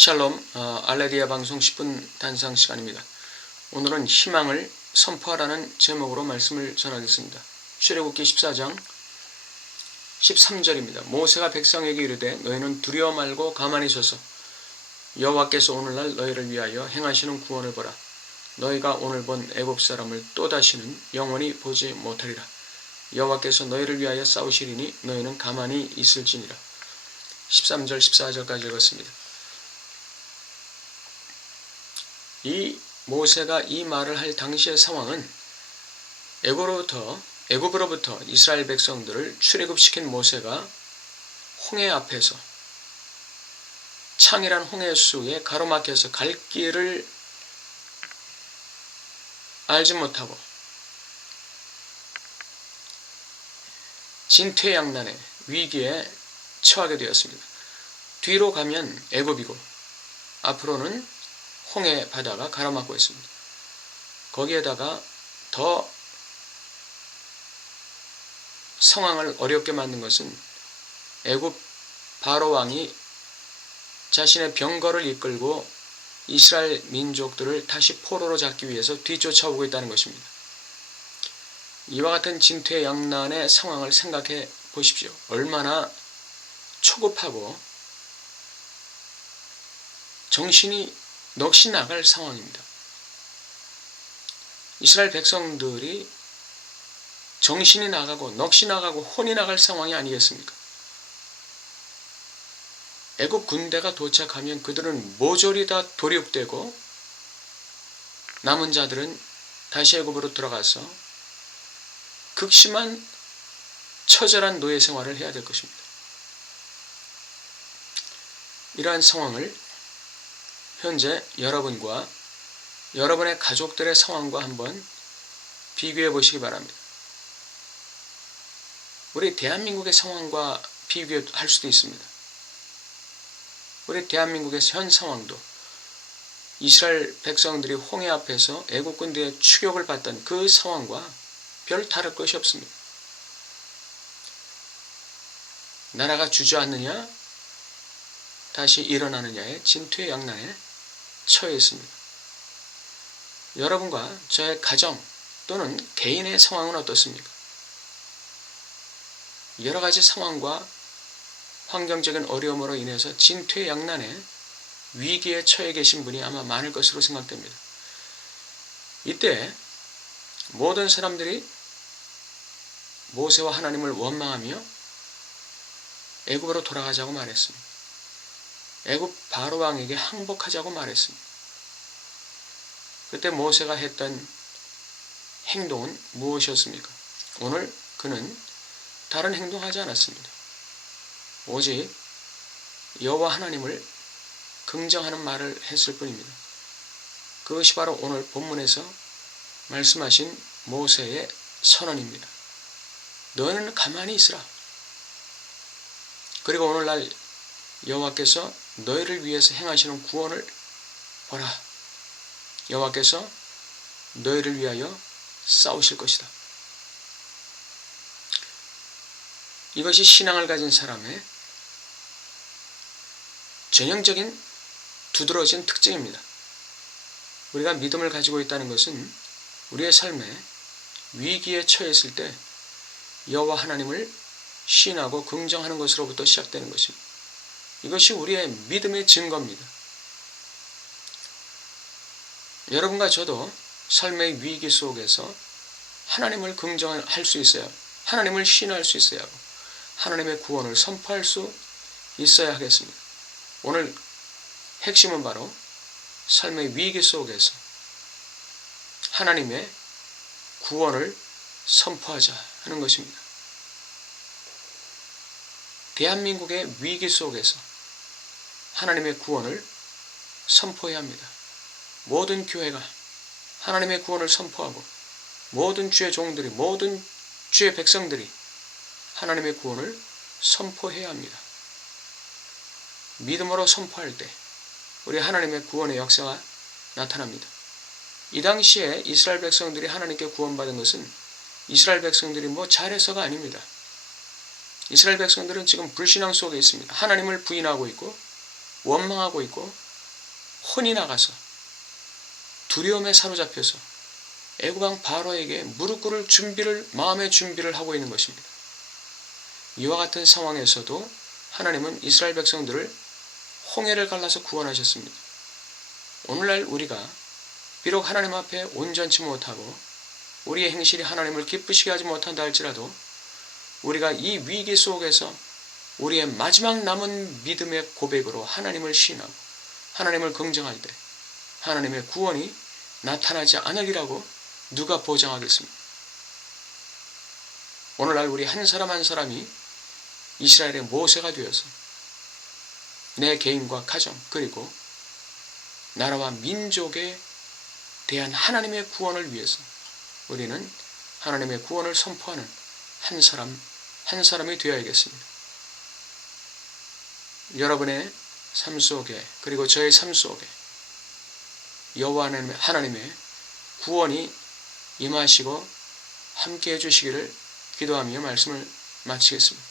샬롬, 알레리아 방송 10분 단상 시간입니다. 오늘은 희망을 선포하라는 제목으로 말씀을 전하겠습니다. 출애굽기 14장 13절입니다. 모세가 백성에게 이르되 너희는 두려워 말고 가만히 서서 여호와께서 오늘날 너희를 위하여 행하시는 구원을 보라. 너희가 오늘 본 애굽 사람을 또다시는 영원히 보지 못하리라. 여호와께서 너희를 위하여 싸우시리니 너희는 가만히 있을지니라. 13절 14절까지 읽었습니다. 이 모세가 이 말을 할 당시의 상황은 애굽으로부터 이스라엘 백성들을 출애굽시킨 모세가 홍해 앞에서 창이란 홍해수에 가로막혀서 갈 길을 알지 못하고 진퇴양난의 위기에 처하게 되었습니다. 뒤로 가면 애굽이고 앞으로는 홍해 바다가 가로막고 있습니다. 거기에다가 더 상황을 어렵게 만든 것은 애굽 바로 왕이 자신의 병거를 이끌고 이스라엘 민족들을 다시 포로로 잡기 위해서 뒤쫓아오고 있다는 것입니다. 이와 같은 진퇴양난의 상황을 생각해 보십시오. 얼마나 초급하고 정신이 넋이 나갈 상황입니다. 이스라엘 백성들이 정신이 나가고 넋이 나가고 혼이 나갈 상황이 아니겠습니까? 애굽 군대가 도착하면 그들은 모조리 다 도륙되고 남은 자들은 다시 애굽으로 들어가서 극심한 처절한 노예 생활을 해야 될 것입니다. 이러한 상황을 현재 여러분과 여러분의 가족들의 상황과 한번 비교해 보시기 바랍니다. 우리 대한민국의 상황과 비교할 수도 있습니다. 우리 대한민국의 현 상황도 이스라엘 백성들이 홍해 앞에서 애국 군대의 추격을 받던 그 상황과 별 다를 것이 없습니다. 나라가 주저앉느냐 다시 일어나느냐의 진퇴양난에 처해 있습니다. 여러분과 저의 가정 또는 개인의 상황은 어떻습니까? 여러 가지 상황과 환경적인 어려움으로 인해서 진퇴양난의 위기에 처해 계신 분이 아마 많을 것으로 생각됩니다. 이때 모든 사람들이 모세와 하나님을 원망하며 애굽으로 돌아가자고 말했습니다. 애굽 바로 왕에게 항복하자고 말했습니다. 그때 모세가 했던 행동은 무엇이었습니까? 오늘 그는 다른 행동하지 않았습니다. 오직 여호와 하나님을 긍정하는 말을 했을 뿐입니다. 그것이 바로 오늘 본문에서 말씀하신 모세의 선언입니다. 너는 가만히 있으라. 그리고 오늘날 여호와께서 너희를 위해서 행하시는 구원을 보라. 여호와께서 너희를 위하여 싸우실 것이다. 이것이 신앙을 가진 사람의 전형적인 두드러진 특징입니다. 우리가 믿음을 가지고 있다는 것은 우리의 삶에 위기에 처했을 때 여호와 하나님을 신하고 긍정하는 것으로부터 시작되는 것입니다. 이것이 우리의 믿음의 증거입니다. 여러분과 저도 삶의 위기 속에서 하나님을 긍정할 수 있어야, 하나님을 신뢰할 수 있어야 하고 하나님의 구원을 선포할 수 있어야 하겠습니다. 오늘 핵심은 바로 삶의 위기 속에서 하나님의 구원을 선포하자 하는 것입니다. 대한민국의 위기 속에서 하나님의 구원을 선포해야 합니다. 모든 교회가 하나님의 구원을 선포하고 모든 주의 종들이, 모든 주의 백성들이 하나님의 구원을 선포해야 합니다. 믿음으로 선포할 때 우리 하나님의 구원의 역사가 나타납니다. 이 당시에 이스라엘 백성들이 하나님께 구원받은 것은 이스라엘 백성들이 잘해서가 아닙니다. 이스라엘 백성들은 지금 불신앙 속에 있습니다. 하나님을 부인하고 있고 원망하고 있고 혼이 나가서 두려움에 사로잡혀서 애굽 왕 바로에게 무릎 꿇을 마음의 준비를 하고 있는 것입니다. 이와 같은 상황에서도 하나님은 이스라엘 백성들을 홍해를 갈라서 구원하셨습니다. 오늘날 우리가 비록 하나님 앞에 온전치 못하고 우리의 행실이 하나님을 기쁘시게 하지 못한다 할지라도 우리가 이 위기 속에서 우리의 마지막 남은 믿음의 고백으로 하나님을 신하고 하나님을 긍정할 때 하나님의 구원이 나타나지 않으리라고 누가 보장하겠습니까? 오늘날 우리 한 사람 한 사람이 이스라엘의 모세가 되어서 내 개인과 가정 그리고 나라와 민족에 대한 하나님의 구원을 위해서 우리는 하나님의 구원을 선포하는 한 사람 한 사람이 되어야겠습니다. 여러분의 삶 속에 그리고 저의 삶 속에 여호와 하나님의 구원이 임하시고 함께 해주시기를 기도하며 말씀을 마치겠습니다.